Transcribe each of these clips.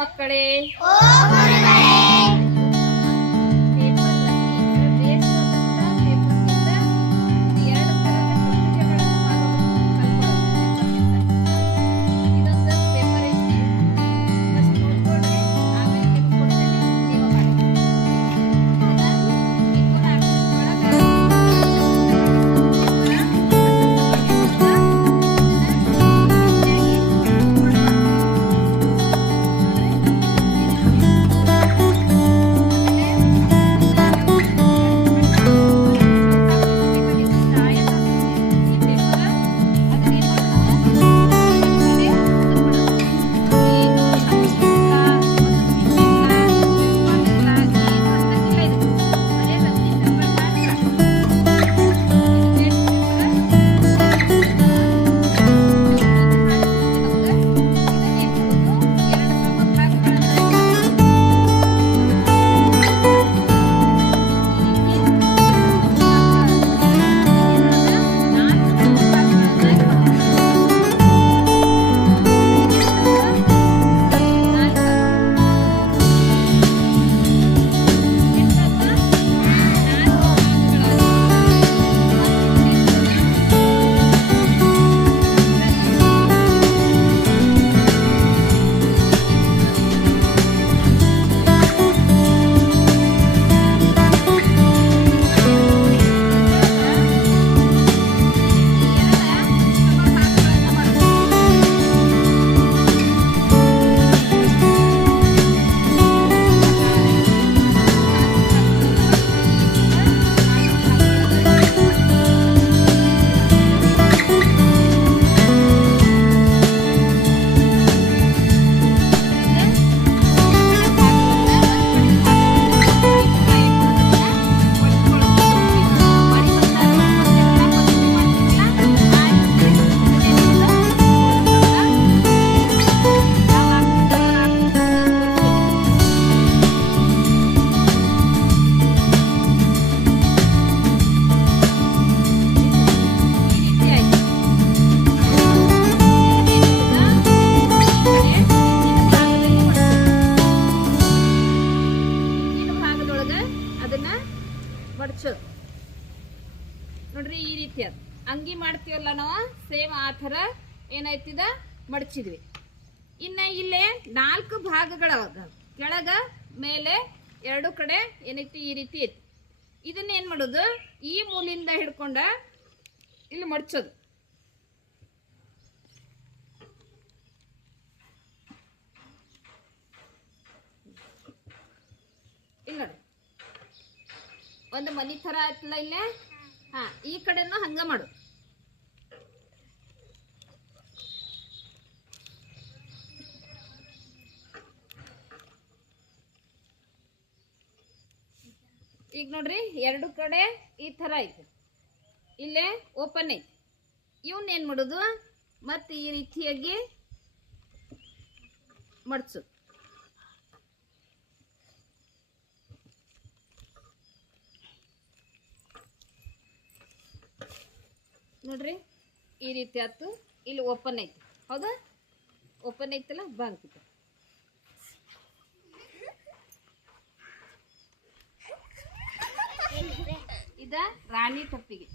ಮಕ್ಕಳೇ ನೋಡ್ರಿ ಈ ರೀತಿ ಅಂಗಿ ಮಾಡ್ತೀವಲ್ಲ ನಾವು ಸೇಮ್ ಆ ಥರ ಏನಾಯ್ತಿದ ಮಡಚಿದ್ವಿ. ಇನ್ನ ಇಲ್ಲೇ 4 ಭಾಗಗಳವಾಗ ಕೆಳಗ ಮೇಲೆ 2 ಕಡೆ ಏನೈತಿ ಈ ರೀತಿ ಐತಿ. ಇದನ್ನ ಏನ್ ಮಾಡೋದು, ಈ ಮೂಲಿಂದ ಹಿಡ್ಕೊಂಡ ಇಲ್ಲಿ ಮಡ್ಚೋದು. ಇಲ್ಲ ನೋಡಿ, ಒಂದು ಮನಿ ಥರ ಆಯ್ತಲ್ಲ ಇಲ್ಲೇ. ಹಾ, ಈ ಕಡೆನೂ ಹಂಗ ಮಾಡು. ಈಗ ನೋಡ್ರಿ 2 ಕಡೆ ಈ ತರ ಐತಿ, ಇಲ್ಲೇ ಓಪನ್ ಐತಿ. ಇವನ್ ಏನ್ ಮಾಡೋದು, ಮತ್ತೆ ಈ ರೀತಿಯಾಗಿ ಮಡ್ಸು. ನೋಡ್ರಿ ಈ ರೀತಿ ಆಯ್ತು. ಇಲ್ಲಿ ಓಪನ್ ಐತಿ, ಹೌದಾ? ಓಪನ್ ಐತಲ್ಲ, ಬಂಕಿತ್ತು. ಇದ ರಾಣಿ ಟಪ್ಪಿಗೆ.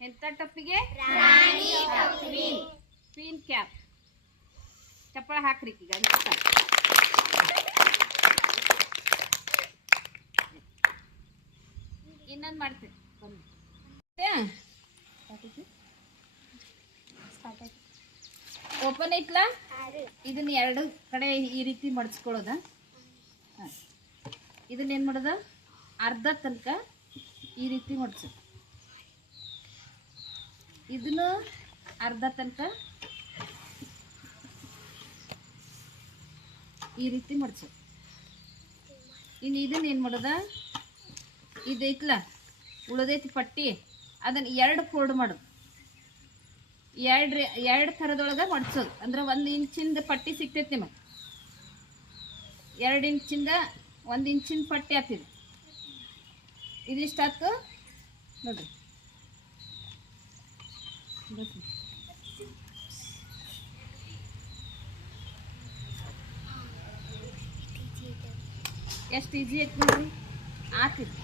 ಎಂತ ಟಪ್ಪಿಗೆ? Queen cap. ಚಪ್ಪಳ ಹಾಕ್ರಿ ಈಗ. ಇನ್ನೊಂದು ಮಾಡ್ತೀನಿ. ಓಪನ್ ಐತ್ಲಾ, ಇದನ್ನ 2 ಕಡೆ ಈ ರೀತಿ ಮಡ್ಚ್ಕೊಳ್ಳೋದ. ಇದನ್ನ ಏನ್ ಮಾಡೋದ, ಅರ್ಧ ತನಕ ಈ ರೀತಿ ಮಡ್ಚು. ಇದನ್ನು ಅರ್ಧ ತನಕ ಈ ರೀತಿ ಮಡ್ಚು. ಇನ್ನು ಇದನ್ನ ಏನ್ ಮಾಡೋದ, ಇದೈತ್ಲ ಉಳದೈತಿ ಪಟ್ಟಿ, ಅದನ್ನ 2 ಫೋಲ್ಡ್ ಮಾಡೋದು. 2 ಥರದೊಳಗೆ ಮಡ್ಸೋದು. ಅಂದ್ರೆ 1 ಇಂಚಿಂದ ಪಟ್ಟಿ ಸಿಗ್ತೈತಿ ನಿಮಗೆ. 2 ಇಂಚಿಂದ 1 ಇಂಚಿನ ಪಟ್ಟಿ ಆಗ್ತಿದೆ. ಇದಿಷ್ಟಾಯ್ತು ನೋಡ್ರಿ. ಎಷ್ಟು ಈಜಿ ಐತಿ ನೋಡ್ರಿ. ಆತಿತ್ತು